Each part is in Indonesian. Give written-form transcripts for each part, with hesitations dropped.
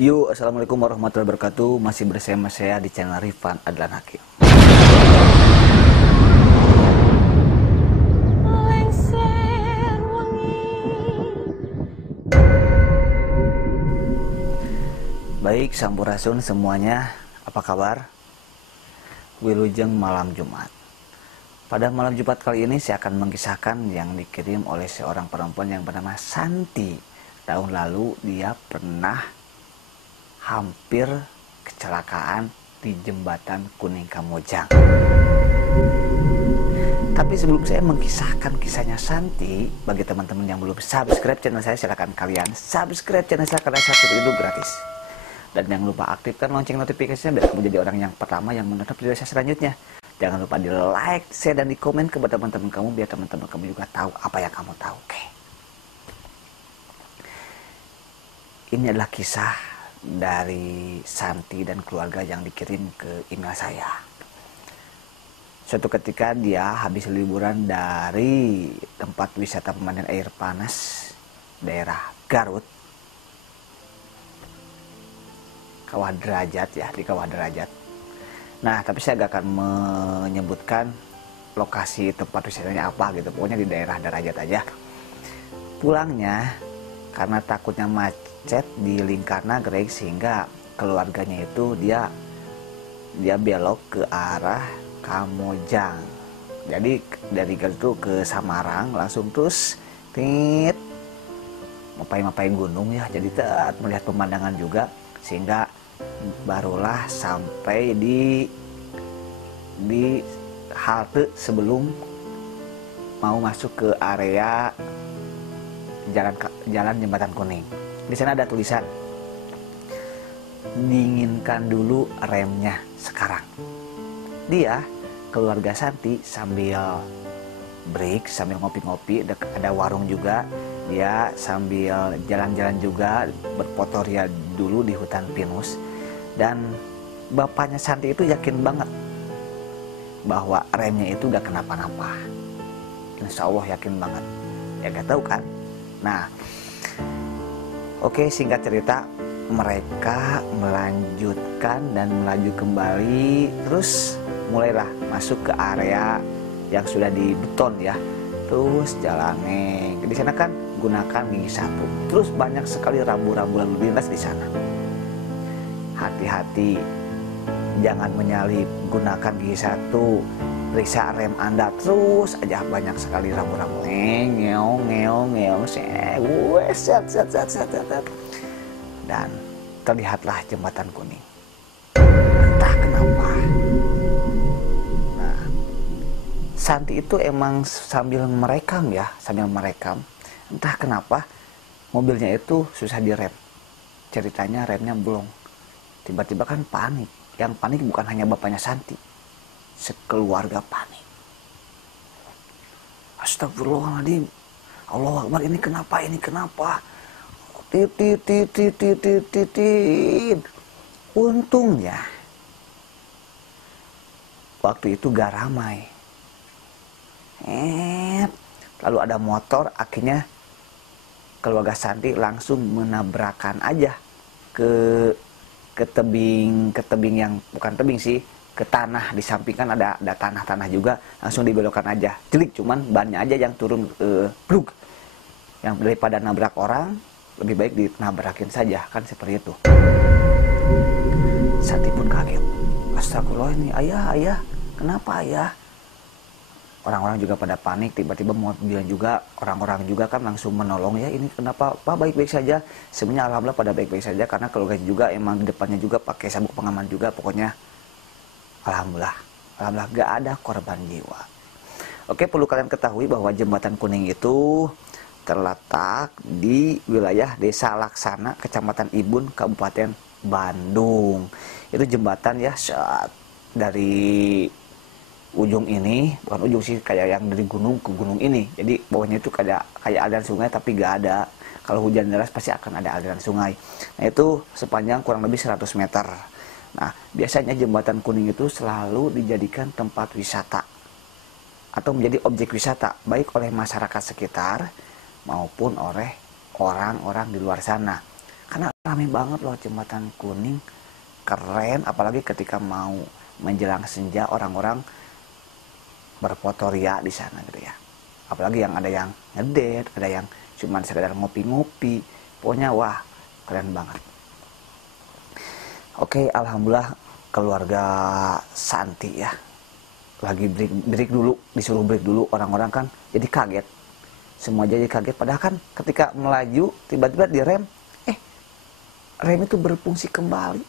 Yuk, assalamualaikum warahmatullahi wabarakatuh. Masih bersama saya di channel Rifan Adlan Hakim. Baik, sampurasun semuanya. Apa kabar? Wilujeng malam Jumat. Pada malam Jumat kali ini saya akan mengisahkan yang dikirim oleh seorang perempuan yang bernama Santi. Tahun lalu dia pernah hampir kecelakaan di jembatan Kuning Kamojang. Tapi sebelum saya mengisahkan kisahnya Santi, bagi teman-teman yang belum subscribe channel saya, silakan kalian subscribe channel saya karena subscribe itu gratis. Dan jangan lupa aktifkan lonceng notifikasinya biar kamu jadi orang yang pertama yang menonton video saya selanjutnya. Jangan lupa di like, share, dan di komen kepada teman-teman kamu biar teman-teman kamu juga tahu apa yang kamu tahu. Oke. Ini adalah kisah dari Santi dan keluarga yang dikirim ke email saya. Suatu ketika dia habis liburan dari tempat wisata pemandian air panas daerah Garut, Kawah Derajat ya, di Kawah Derajat. Nah, tapi saya gak akan menyebutkan lokasi tempat wisatanya apa gitu, pokoknya di daerah Derajat aja. Pulangnya karena takutnya macet di Lingkar Nagreg, sehingga keluarganya itu dia belok ke arah Kamojang. Jadi dari Garut ke Samarang langsung terus tit mapai gunung ya, jadi melihat pemandangan juga, sehingga barulah sampai di halte sebelum mau masuk ke area jalan Jembatan Kuning. Di sana ada tulisan, dinginkan dulu remnya sekarang. Dia, keluarga Santi, sambil break, sambil ngopi-ngopi, ada warung juga. Dia sambil jalan-jalan juga, berfotoria dulu di hutan pinus. Dan bapaknya Santi itu yakin banget bahwa remnya itu gak kenapa-napa. Insya Allah yakin banget. Ya gak tahu kan. Nah, oke, singkat cerita, mereka melanjutkan dan melaju kembali, terus mulailah masuk ke area yang sudah dibeton ya. Terus jalannya di sana kan gunakan gigi satu. Terus banyak sekali rambu-rambu lalu lintas di sana. Hati-hati, jangan menyalip, gunakan gigi satu. Periksa rem Anda, terus aja banyak sekali rambu-rambu. Ngeong, set. Dan terlihatlah Jembatan Kuning. Entah kenapa. Nah, Santi itu emang sambil merekam ya, Entah kenapa mobilnya itu susah direm. Ceritanya remnya belum. Tiba-tiba kan panik. Yang panik bukan hanya bapaknya Santi, sekeluarga panik. Astagfirullahaladzim, Allahu Akbar, ini kenapa? Untungnya waktu itu gak ramai. Lalu ada motor, akhirnya keluarga Santi langsung menabrakan aja ke tebing yang bukan tebing sih, ke tanah. Di samping kan ada tanah juga, langsung dibelokkan aja. Jelik, cuman bannya aja yang turun brug. Yang daripada nabrak orang, lebih baik dinabrakin saja, kan seperti itu. Santi pun kaget. Astagfirullah, ini ayah, kenapa ayah? Orang-orang juga pada panik, tiba-tiba mobilnya juga, orang-orang juga kan langsung menolong ya, ini kenapa Pak, baik-baik saja. Sebenarnya alhamdulillah pada baik-baik saja, karena keluarga juga emang di depannya juga pakai sabuk pengaman juga, pokoknya alhamdulillah gak ada korban jiwa. Oke, perlu kalian ketahui bahwa Jembatan Kuning itu terletak di wilayah Desa Laksana, Kecamatan Ibun, Kabupaten Bandung. Itu jembatan ya, dari ujung ini, bukan ujung sih, kayak yang dari gunung ke gunung ini. Jadi bawahnya itu kayak aliran sungai, tapi gak ada. Kalau hujan deras pasti akan ada aliran sungai. Nah, itu sepanjang kurang lebih 100 meter. Nah, biasanya Jembatan Kuning itu selalu dijadikan tempat wisata atau menjadi objek wisata, baik oleh masyarakat sekitar maupun oleh orang-orang di luar sana. karena rame banget loh jembatan kuning, keren. Apalagi ketika mau menjelang senja, orang-orang berfotoria di sana gitu ya. Apalagi yang ada yang ngedate, ada yang cuman sekedar ngopi-ngopi. Pokoknya wah, keren banget. Oke, alhamdulillah keluarga Santi ya lagi break dulu, disuruh break dulu, orang-orang kan jadi kaget, semua jadi kaget. Padahal kan ketika melaju tiba-tiba direm, rem itu berfungsi kembali.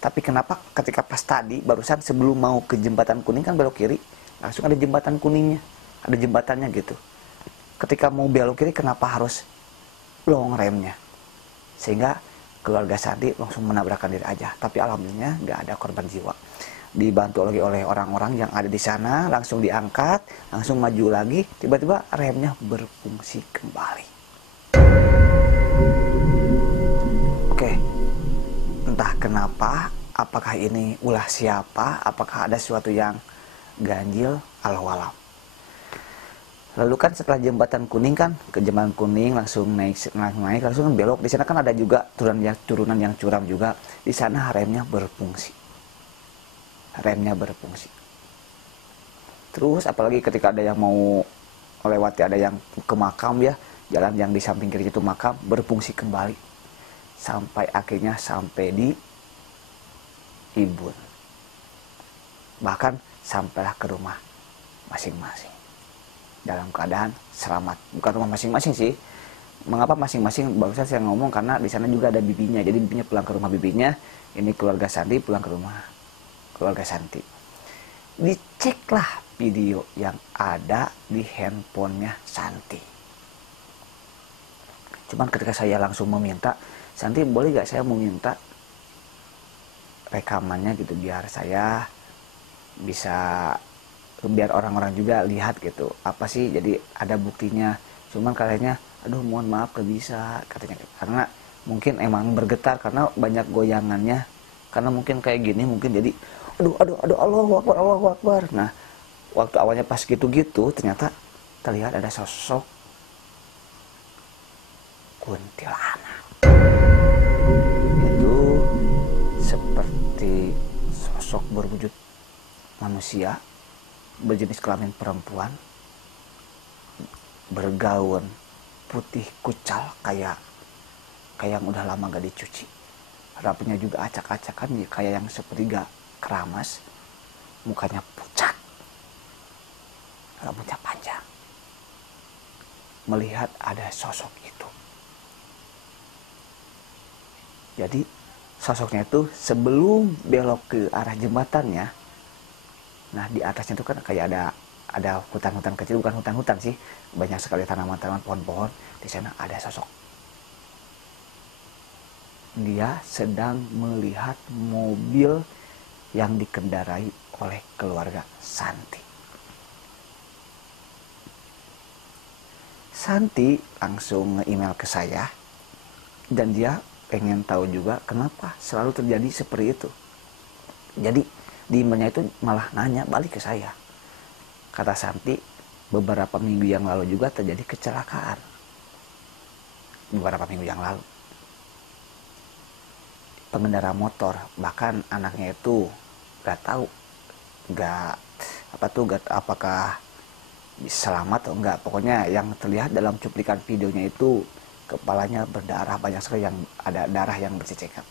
Tapi kenapa ketika pas tadi barusan sebelum mau ke jembatan kuning kan belok kiri, langsung ada jembatan kuningnya, ada jembatannya gitu. Ketika mau belok kiri kenapa harus long remnya, sehingga keluarga Santi langsung menabrakkan diri aja. Tapi alhamdulillah nggak ada korban jiwa. Dibantu lagi oleh orang-orang yang ada di sana, langsung diangkat, langsung maju lagi, tiba-tiba remnya berfungsi kembali. Oke, entah kenapa, apakah ini ulah siapa, apakah ada sesuatu yang ganjil, Allahu a'lam. Lalu kan setelah jembatan kuning kan, ke jembatan kuning langsung naik langsung belok. Di sana kan ada juga turunan yang curam juga. Di sana remnya berfungsi. Terus apalagi ketika ada yang mau melewati, ada yang ke makam ya, jalan yang di samping kiri itu makam, berfungsi kembali. Sampai akhirnya sampai di Ibun. Bahkan sampailah ke rumah masing-masing dalam keadaan selamat. Bukan rumah masing-masing sih. Mengapa masing-masing? Barusan saya ngomong karena di sana juga ada bibinya. Jadi bibinya pulang ke rumah bibinya. Ini keluarga Santi pulang ke rumah keluarga Santi. Diceklah video yang ada di handphonenya Santi. Cuman ketika saya langsung meminta, Santi boleh gak saya meminta rekamannya gitu, biar saya bisa, biar orang-orang juga lihat gitu apa sih, jadi ada buktinya. Cuman katanya aduh mohon maaf gak bisa katanya, karena mungkin emang bergetar karena banyak goyangannya, karena mungkin kayak gini mungkin jadi aduh Allahu Akbar. Nah waktu awalnya pas gitu-gitu ternyata terlihat ada sosok kuntilanak. Itu seperti sosok berwujud manusia, berjenis kelamin perempuan, bergaun putih kucal kayak yang udah lama gak dicuci. Rambutnya juga acak-acakan kayak yang sepertiga keramas, mukanya pucat, rambutnya panjang. Melihat ada sosok itu. Jadi sosoknya itu sebelum belok ke arah jembatannya, nah di atasnya itu kan kayak ada hutan-hutan kecil, bukan hutan-hutan sih, banyak sekali tanaman-tanaman, pohon-pohon. Di sana ada sosok. Dia sedang melihat mobil yang dikendarai oleh keluarga Santi. Santi langsung nge-email ke saya, dan dia pengen tahu juga kenapa selalu terjadi seperti itu. Jadi di emailnya itu malah nanya balik ke saya. Kata Santi, beberapa minggu yang lalu juga terjadi kecelakaan. Beberapa minggu yang lalu. Pengendara motor, bahkan anaknya itu gak tahu, apakah selamat atau enggak. Pokoknya yang terlihat dalam cuplikan videonya itu kepalanya berdarah, banyak sekali yang ada darah yang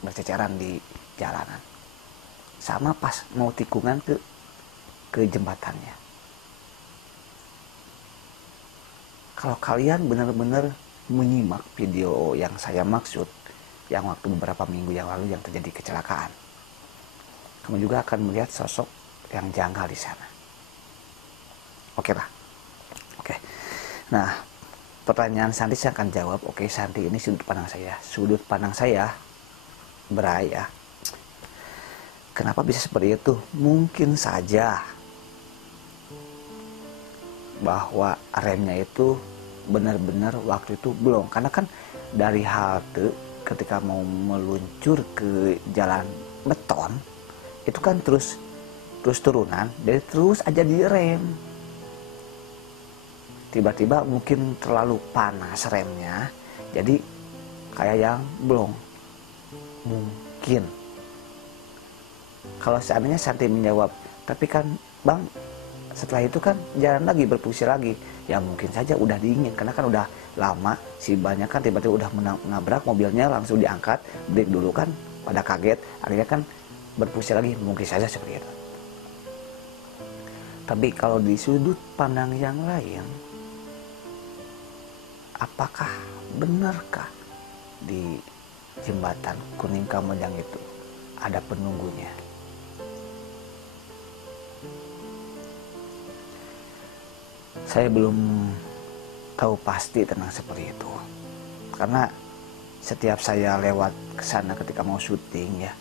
berceceran di jalanan. Sama pas mau tikungan ke jembatannya. Kalau kalian benar-benar menyimak video yang saya maksud, yang waktu beberapa minggu yang lalu yang terjadi kecelakaan, kamu juga akan melihat sosok yang janggal di sana. Oke lah. Oke. Nah, pertanyaan Santi saya akan jawab. Oke, Santi, ini sudut pandang saya. Sudut pandang saya, Bray ya. Kenapa bisa seperti itu? Mungkin saja bahwa remnya itu benar-benar waktu itu belum. Karena kan dari halte ketika mau meluncur ke jalan beton, itu kan terus turunan, dan terus aja direm. Tiba-tiba mungkin terlalu panas remnya, jadi kayak yang blong. Mungkin. Kalau seandainya Santi menjawab, tapi kan Bang, setelah itu kan jalan lagi, berfungsi lagi. Ya mungkin saja udah dingin, karena kan udah lama, si banyak kan tiba-tiba udah menabrak, mobilnya langsung diangkat, break dulu kan, pada kaget, akhirnya kan berfungsi lagi, mungkin saja seperti itu. Tapi kalau di sudut pandang yang lain, apakah benarkah di jembatan Kuning Kamojang itu ada penunggunya? Saya belum tahu pasti tentang seperti itu. Karena setiap saya lewat ke sana ketika mau syuting ya,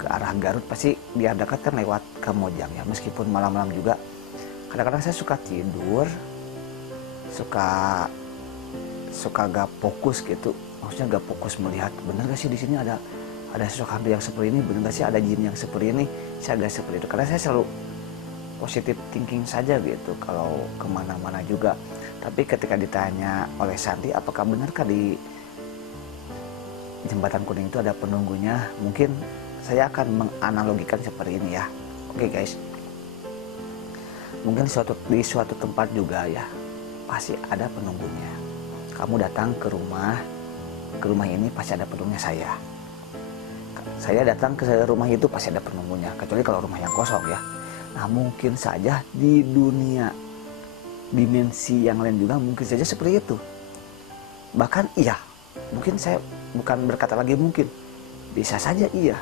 ke arah Garut, pasti biar dekat kan lewat Kamojang ya. Meskipun malam-malam juga, kadang-kadang saya suka tidur, suka gak fokus gitu. Maksudnya gak fokus melihat, bener gak sih di sini ada sosok hantu yang seperti ini, bener gak sih ada jin yang seperti ini. Saya agak seperti itu, karena saya selalu positive thinking saja gitu kalau kemana-mana juga. Tapi ketika ditanya oleh Santi, apakah benarkah di jembatan Kuning itu ada penunggunya, mungkin saya akan menganalogikan seperti ini ya. Oke guys, mungkin di suatu tempat juga ya, pasti ada penunggunya. Kamu datang ke rumah ini pasti ada penunggunya. Saya datang ke rumah itu pasti ada penunggunya, kecuali kalau rumah yang kosong ya. Nah mungkin saja di dunia dimensi yang lain juga mungkin saja seperti itu. Bahkan iya, mungkin saya bukan berkata lagi mungkin, bisa saja iya.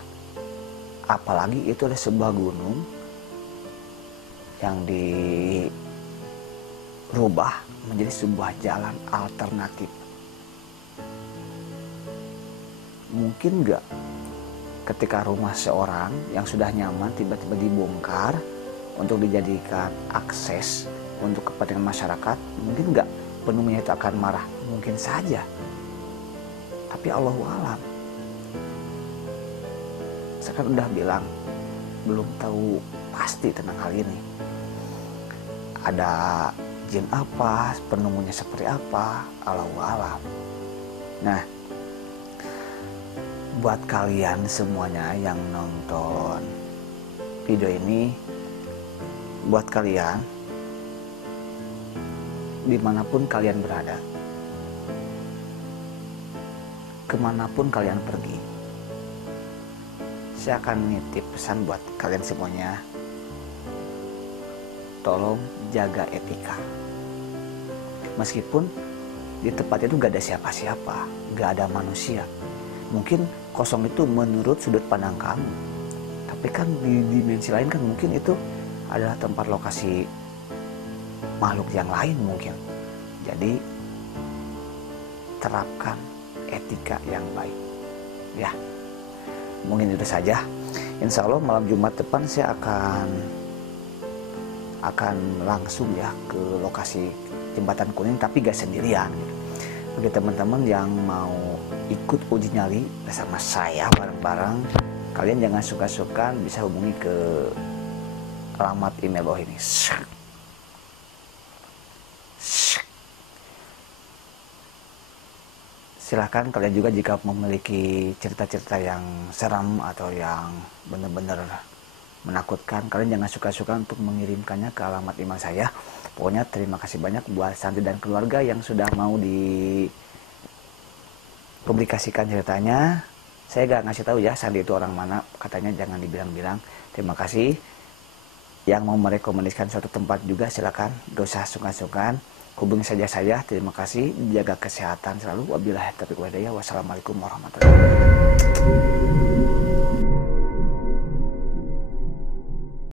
Apalagi itu ada sebuah gunung yang dirubah menjadi sebuah jalan alternatif. Mungkin nggak ketika rumah seorang yang sudah nyaman tiba-tiba dibongkar untuk dijadikan akses untuk kepentingan masyarakat, mungkin nggak penunggunya itu akan marah? Mungkin saja. Tapi Allahu a'lam. Saya kan udah bilang belum tahu pasti tentang hal ini. Ada jin apa, penunggunya seperti apa, Allahu a'lam. Nah, buat kalian semuanya yang nonton video ini, buat kalian dimanapun kalian berada, kemanapun kalian pergi, saya akan nitip pesan buat kalian semuanya. Tolong jaga etika. Meskipun di tempat itu gak ada siapa-siapa, gak ada manusia, mungkin kosong itu menurut sudut pandang kamu, tapi kan di dimensi lain kan mungkin itu adalah tempat lokasi makhluk yang lain mungkin. Jadi terapkan etika yang baik ya. Mungkin itu saja. Insya Allah malam Jumat depan saya akan langsung ya ke lokasi jembatan Kuning, tapi gak sendirian gitu. Bagi teman-teman yang mau ikut uji nyali bersama saya bareng-bareng, kalian jangan suka-suka, bisa hubungi ke alamat email bawah ini. Silahkan kalian juga jika memiliki cerita-cerita yang seram atau yang benar-benar menakutkan, kalian jangan suka-suka untuk mengirimkannya ke alamat email saya. Pokoknya terima kasih banyak buat Santi dan keluarga yang sudah mau dipublikasikan ceritanya. Saya gak ngasih tahu ya Santi itu orang mana, katanya jangan dibilang-bilang. Terima kasih. Yang mau merekomendasikan suatu tempat juga silakan, gak usah sungkan-sungkan, hubungi saja saya. Terima kasih, jaga kesehatan selalu. Wabillahi taufiq wal hidayah. Wassalamualaikum warahmatullahi wabarakatuh.